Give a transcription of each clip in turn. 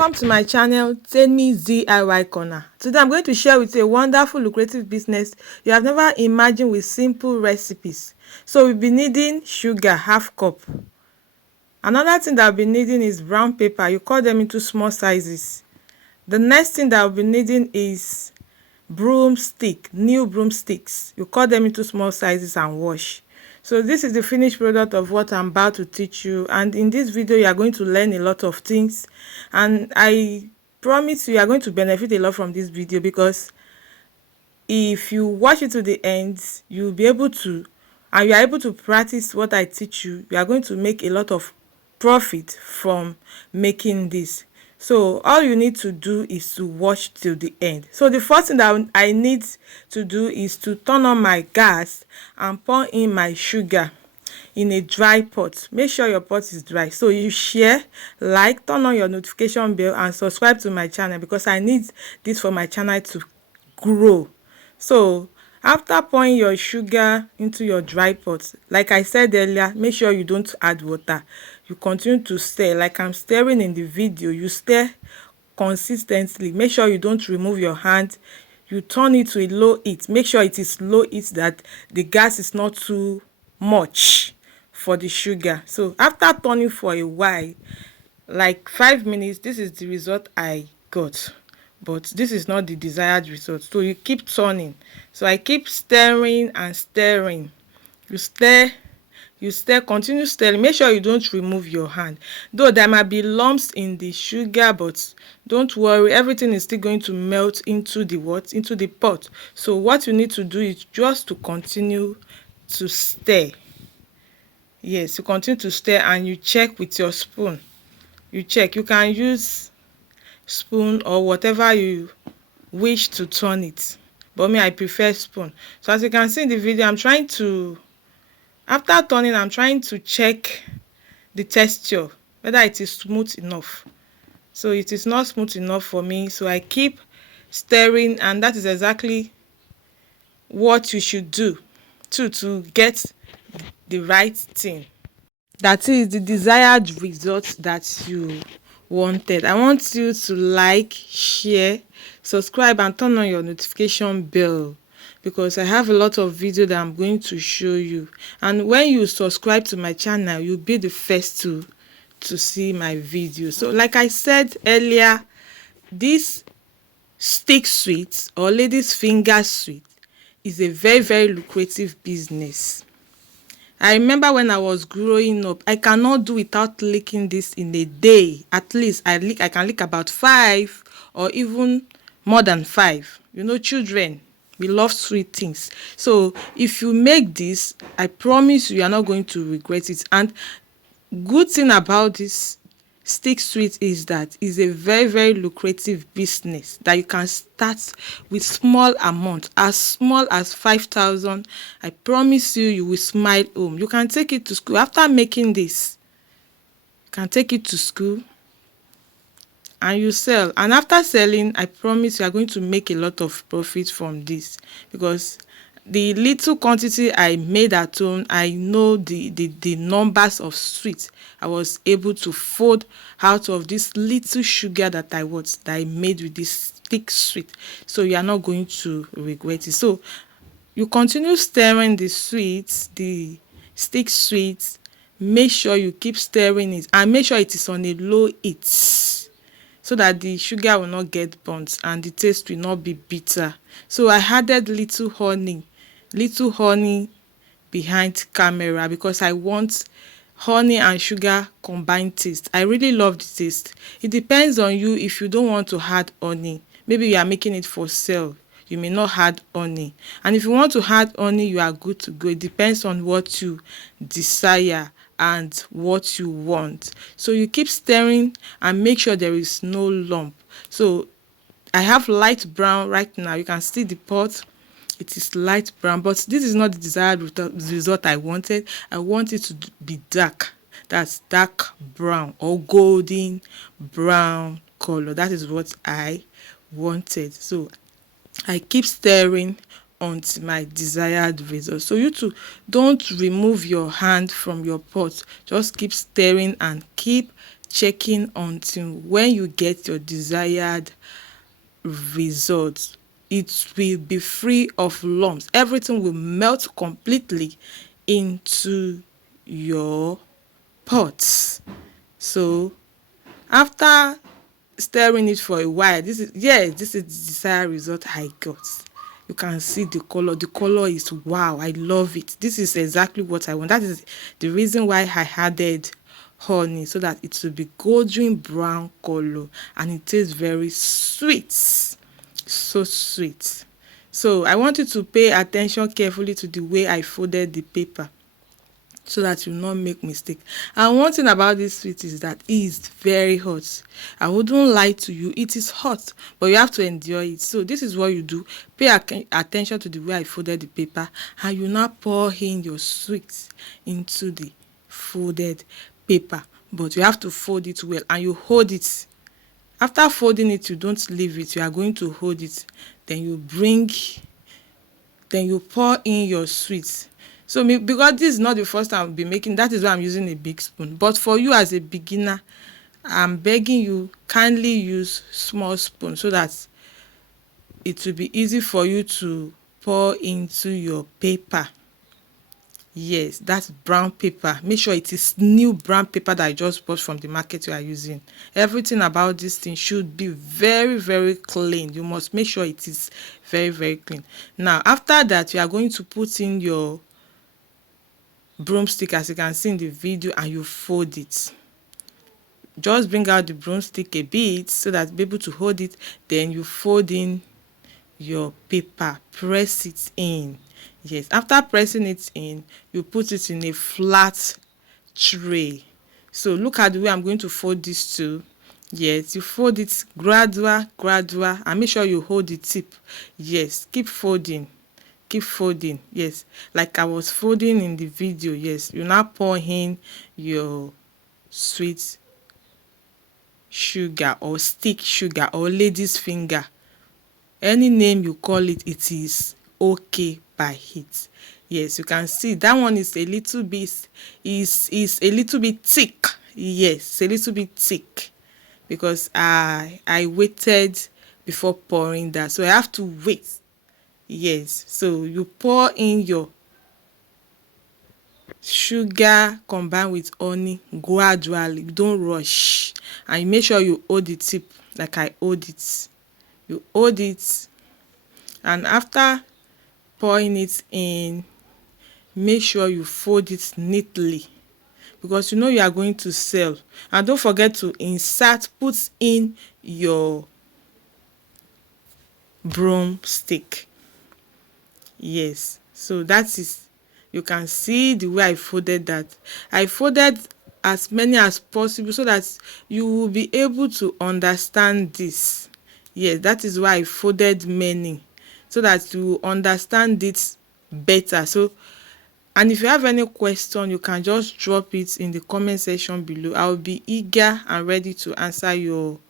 Welcome to my channel, Temi's DIY Corner. Today I'm going to share with you a wonderful lucrative business you have never imagined with simple recipes. So we'll be needing sugar, half cup. Another thing that I'll be needing is brown paper. You cut them into small sizes. The next thing that I'll be needing is broomstick, new broomsticks. You cut them into small sizes and wash. So this is the finished product of what I'm about to teach you, and in this video you are going to learn a lot of things, and I promise you are going to benefit a lot from this video, because if you watch it to the end, you'll be able to, and you are able to practice what I teach you, you are going to make a lot of profit from making this. So all you need to do is to watch till the end. So the first thing that I need to do is to turn on my gas and pour in my sugar in a dry pot. Make sure your pot is dry. So you share, like, turn on your notification bell and subscribe to my channel, because I need this for my channel to grow. So after pouring your sugar into your dry pot, like I said earlier, make sure you don't add water. You continue to stir like I'm stirring in the video. You stir consistently. Make sure you don't remove your hand. You turn it to a low heat. Make sure it is low heat, that the gas is not too much for the sugar. So after turning for a while, like 5 minutes, this is the result I got. But this is not the desired result, so you keep turning. So I keep stirring and stirring. You stir, continue stirring. Make sure you don't remove your hand, though there might be lumps in the sugar, but don't worry, everything is still going to melt into the pot. So what you need to do is just to continue to stir. Yes, you continue to stir, and you check with your spoon. You check. You can use spoon or whatever you wish to turn it, but me, I prefer spoon. So as you can see in the video, after turning, I'm trying to check the texture, whether it is smooth enough. So it is not smooth enough for me, so I keep stirring, and that is exactly what you should do to get the right thing, that is the desired result that you wanted. I want you to like, share, subscribe, and turn on your notification bell, because I have a lot of video that I'm going to show you. And when you subscribe to my channel, you'll be the first to see my video. So like I said earlier, this stick sweet or ladies finger sweet is a very lucrative business. I remember when I was growing up, I cannot do without licking this in a day. At least I can lick about 5 or even more than 5. You know, children, we love sweet things. So if you make this, I promise you are not going to regret it. And good thing about this stick sweet is that it's a very lucrative business that you can start with small amount, as small as 5,000. I promise you will smile home. You can take it to school. After making this, you can take it to school and you sell. And after selling, I promise you are going to make a lot of profit from this, because the little quantity I made at home, I know the numbers of sweets I was able to fold out of this little sugar that I made with this stick sweet. So you are not going to regret it. So you continue stirring the sweets, the stick sweets. Make sure you keep stirring it, and make sure it is on a low heat, so that the sugar will not get burnt and the taste will not be bitter. So I added little honey behind camera, because I want honey and sugar combined taste. I really love the taste. It depends on you. If you don't want to add honey, maybe you are making it for sale, you may not add honey. And if you want to add honey, you are good to go. It depends on what you desire and what you want. So you keep stirring and make sure there is no lump. So I have light brown right now. You can see the pot, it is light brown, but this is not the desired result I wanted. I want it to be dark. That's dark brown or golden brown color. That is what I wanted. So I keep stirring until my desired result. So you too, don't remove your hand from your pot. Just keep stirring and keep checking until when you get your desired results. It will be free of lumps. Everything will melt completely into your pot. So after stirring it for a while, this is the desired result I got. You can see the color. The color is wow. I love it. This is exactly what I want. That is the reason why I added honey, so that it will be golden brown color and it tastes very sweet. So sweet. So I want you to pay attention carefully to the way I folded the paper, so that you not make mistake. And one thing about this sweet is that it is very hot. I wouldn't lie to you, it is hot, but you have to endure it. So this is what you do. Pay attention to the way I folded the paper, and you now pour in your sweet into the folded paper. But you have to fold it well, and you hold it. After folding it, you don't leave it. You are going to hold it. Then you pour in your sweet. So because this is not the first time I'll be making, that is why I'm using a big spoon. But for you as a beginner, I'm begging you, kindly use small spoon, so that it will be easy for you to pour into your paper. Yes, that's brown paper. Make sure it is new brown paper that I just bought from the market you are using. Everything about this thing should be very, very clean. You must make sure it is very, very clean. Now, after that, you are going to put in your broomstick, as you can see in the video, and you fold it. Just bring out the broomstick a bit so that be able to hold it. Then you fold in your paper, press it in. Yes, after pressing it in, you put it in a flat tray. So look at the way I'm going to fold this too. Yes, you fold it gradual, and make sure you hold the tip. Yes, keep folding. Yes, like I was folding in the video. Yes, you now pour in your sweet sugar, or stick sugar, or lady's finger. Any name you call it, it is okay by it. Yes, you can see that one is a little bit a little bit thick. Yes, a little bit thick, because I waited before pouring that, so I have to wait. Yes, so you pour in your sugar combined with honey gradually. Don't rush, and you make sure you hold the tip like I hold it. You hold it, and after pouring it in, make sure you fold it neatly, because you know you are going to sell. And don't forget to put in your broomstick. Yes, so that is, you can see the way I folded that. I folded as many as possible, so that you will be able to understand this. Yes, that is why I folded many, so that you will understand it better. So, and if you have any question, you can just drop it in the comment section below. I will be eager and ready to answer your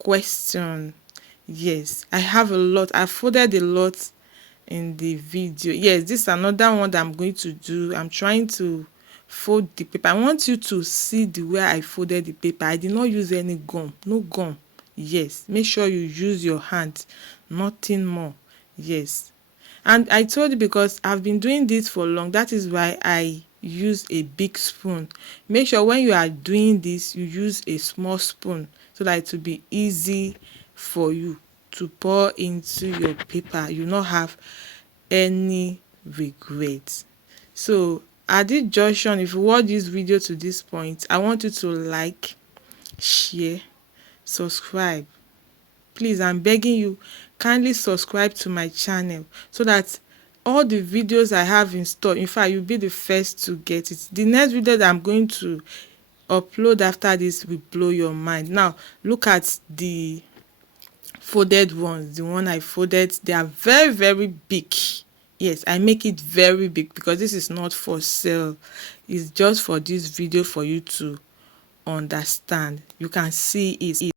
question. Yes, I have a lot. I folded a lot in the video. Yes, this is another one that I'm going to do. I'm trying to fold the paper. I want you to see the way I folded the paper. I did not use any gum. No gum. Yes, make sure you use your hand, nothing more. Yes, and I told you, because I've been doing this for long, that is why I use a big spoon. Make sure when you are doing this, you use a small spoon, so that it will be easy for you to pour into your paper. You not have any regrets. So at this junction, if you watch this video to this point, I want you to like, share, subscribe. Please, I'm begging you, kindly subscribe to my channel, so that all the videos I have in store, in fact, you'll be the first to get it. The next video that I'm going to upload after this will blow your mind. Now look at the folded ones. The one I folded, they are very, very big. Yes, I make it very big, because this is not for sale. It's just for this video, for you to understand. You can see it.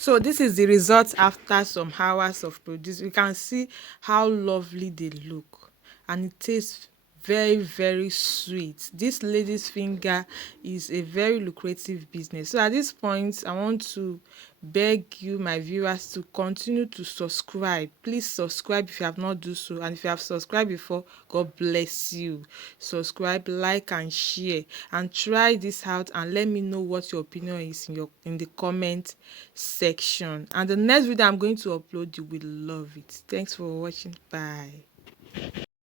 So this is the result after some hours of producing. You can see how lovely they look, and it tastes very very sweet. This lady's finger is a very lucrative business. So at this point, I want to beg you, my viewers, to continue to subscribe. Please subscribe if you have not do so, and if you have subscribed before, God bless you. Subscribe, like and share, and try this out and let me know what your opinion is in the comment section. And the next video I'm going to upload, you will love it. Thanks for watching. Bye.